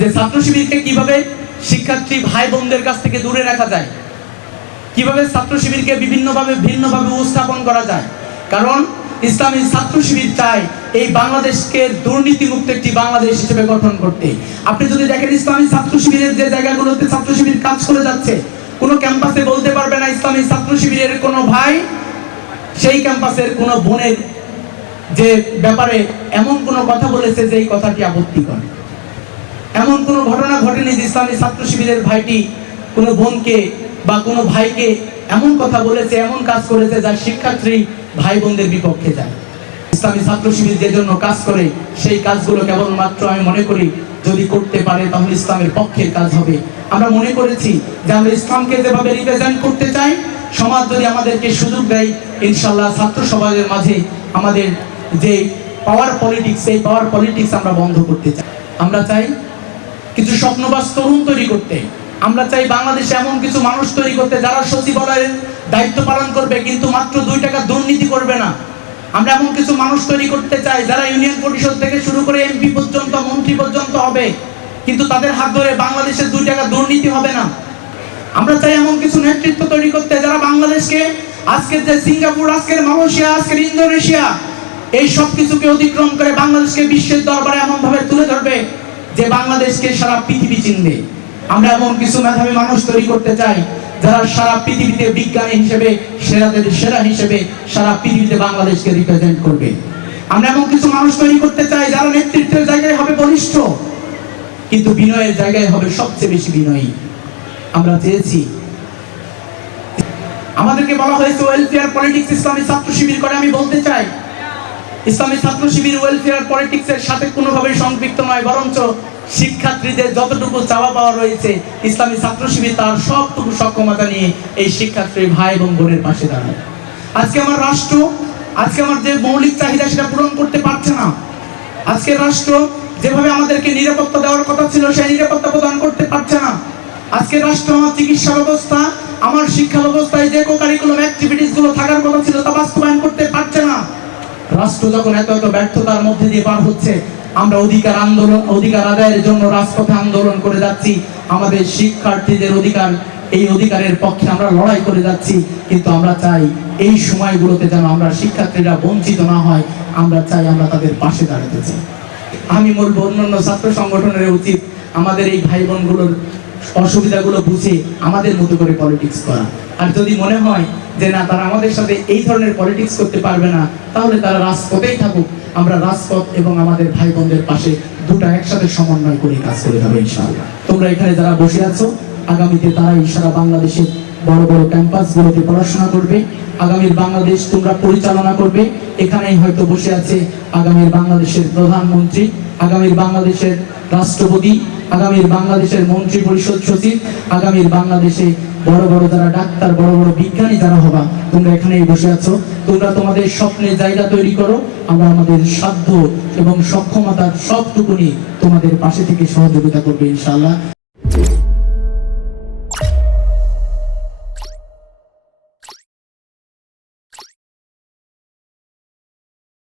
যে ছাত্র শিবিরকে কিভাবে শিক্ষার্থী ভাই বোনদের কাছ থেকে দূরে রাখা যায়, কিভাবে ছাত্র শিবিরকে ভিন্নভাবে উপস্থাপন করা যায়। কারণ ইসলামী ছাত্র শিবির চায় এই বাংলাদেশকে দুর্নীতিমুক্ত একটি বাংলাদেশ হিসেবে গঠন করতে। আপনি যদি দেখেন ইসলামী ছাত্র শিবিরের যে জায়গাগুলোতে ছাত্র শিবির কাজ করে যাচ্ছে, কোনো ক্যাম্পাসে বলতে পারবে না ইসলামী ছাত্র শিবিরের কোনো ভাই সেই ক্যাম্পাসের কোনো বোনের যে ব্যাপারে এমন কোনো কথা বলেছে যে এই কথাটি আপত্তিকর। এমন কোনো ঘটনা ঘটেনি যে ইসলামী ছাত্র শিবিরের ভাইটি কোনো বোনকে বা কোনো ভাইকে এমন কথা বলেছে, এমন কাজ করেছে যা শিক্ষার্থী ভাই বোনদের বিপক্ষে যায়। ইসলামী ছাত্র শিবির যে জন্য কাজ করে সেই কাজগুলো কেবলমাত্র আমি মনে করি যদি করতে পারে তাহলে ইসলামের পক্ষের কাজ হবে। আমরা মনে করেছি যে আমরা ইসলামকে যেভাবে রিপ্রেজেন্ট করতে চাই, সমাজ যদি আমাদেরকে সুযোগ দেয়, ইনশাআল্লাহ ছাত্র সমাজের মাঝে আমাদের যে পাওয়ার পলিটিক্স, এই পাওয়ার পলিটিক্স আমরা বন্ধ করতে চাই। আমরা চাই কিছু স্বপ্নবাজ তরুণ তৈরি করতে। আমরা চাই বাংলাদেশে এমন কিছু মানুষ তৈরি করতে যারা সচিবালয়ের দায়িত্ব পালন করবে কিন্তু মাত্র 2 টাকা দুর্নীতি করবে না। আমরা এমন কিছু মানুষ তৈরি করতে চাই যারা ইউনিয়ন পরিষদ থেকে শুরু করে এমপি পর্যন্ত, মন্ত্রী পর্যন্ত হবে, কিন্তু তাদের হাত ধরে বাংলাদেশের 2 টাকা দুর্নীতি হবে না। আমরা চাই এমন কিছু নেতৃত্ব তৈরি করতে যারা বাংলাদেশকে আজকের যে সিঙ্গাপুর, আজকের মালয়েশিয়া, আজকের ইন্দোনেশিয়া, এই সব কিছুকে অতিক্রম করে বাংলাদেশকে বিশ্বের দরবারে এমন ভাবে তুলে ধরবে যে বাংলাদেশকে সারা পৃথিবী চিনবে। আমরা এমন কিছু মেধাবী মানুষ তৈরি করতে চাই যারা সারা পৃথিবীতে বিজ্ঞানী হিসেবে সেরাদের সেরা হিসেবে সারা পৃথিবীতে বাংলাদেশকে রিপ্রেজেন্ট করবে। আমরা এমন কিছু মানুষ তৈরি করতে চাই যারা নেতৃত্বের জায়গায় হবে বলিষ্ঠ, কিন্তু বিনয়ের জায়গায় হবে সবচেয়ে বেশি বিনয়ী। আমরা চেয়েছি, আমাদেরকে বলা হয়েছে ওয়েলফেয়ার পলিটিক্স ইসলামী ছাত্র শিবির করে। আমি বলতে চাই ইসলামী ছাত্র শিবির ওয়েলফেয়ার পলিটিক্সের সাথে কোনোভাবেই সম্পৃক্ত নয়, বরঞ্চ শিক্ষার্থীদের যতটুকু চাওয়া পাওয়া রয়েছে ইসলামী ছাত্র শিবির তার সবটুকু সক্ষমতা নিয়ে এই শিক্ষার্থী ভাই এবং বোনের পাশে দাঁড়ায়। আজকে আমার রাষ্ট্র, আজকে আমার যে মৌলিক চাহিদা সেটা পূরণ করতে পারছে না। আজকে রাষ্ট্র যেভাবে আমাদেরকে নিরাপত্তা দেওয়ার কথা ছিল সেই নিরাপত্তা প্রদান করতে পারছে না। আজকে রাষ্ট্র আমার চিকিৎসা ব্যবস্থা, আমার শিক্ষা ব্যবস্থায় যে কারিকুলাম অ্যাক্টিভিটিস গুলো থাকার কথা ছিল তা বাস্তবায়ন করতে পারছে না। রাষ্ট্র যখন এত ব্যর্থতার মধ্যে দিয়ে পার হচ্ছে, আমরা অধিকার আদায়ের জন্য রাজপথে আন্দোলন করে যাচ্ছি। আমাদের শিক্ষার্থীদের অধিকার, এই অধিকারের পক্ষে আমরা লড়াই করে যাচ্ছি। কিন্তু আমরা চাই এই সময়গুলোতে যেন আমরা শিক্ষার্থীরা বঞ্চিত না হয়। আমরা চাই আমরা তাদের পাশে দাঁড়াতে চাই। আমি বলবো অন্যান্য ছাত্র সংগঠনের উচিত আমাদের এই ভাই বোনগুলোর অসুবিধাগুলো বুঝে আমাদের মতো করে পলিটিক্স করা। আর যদি মনে হয় যে না তারা আমাদের সাথে এই ধরনের পলিটিক্স করতে পারবে না, তাহলে তারা রাজপথেই থাকুক। আমরা রাজপথ এবং আমাদের ভাই বোনদের পাশে দুটা একসাথে সমন্বয় করে কাজ করে যাবে ইনশাআল্লাহ। তোমরা এখানে যারা বসে আছো, আগামীতে তারা সারা বাংলাদেশের বড় বড় ক্যাম্পাসগুলোতে পড়াশোনা করবে। আগামীর বাংলাদেশ তোমরা পরিচালনা করবে। এখানেই হয়তো বসে আছে আগামীর বাংলাদেশের প্রধানমন্ত্রী, আগামীর বাংলাদেশের রাষ্ট্রপতি, আগামীর বাংলাদেশের মন্ত্রী পরিষদ সচিব, আগামীর বাংলাদেশে বড় বড় যারা ডাক্তার, বড় বড় বিজ্ঞানী যারা হবা, তোমরা এখানেই বসে আছো। তোমরা তোমাদের স্বপ্নের জায়গা তৈরি করো। আমরা আমাদের সাধ্য এবং সক্ষমতার সবটুকুনি তোমাদের পাশে থেকে সহযোগিতা করবে ইনশাআল্লাহ।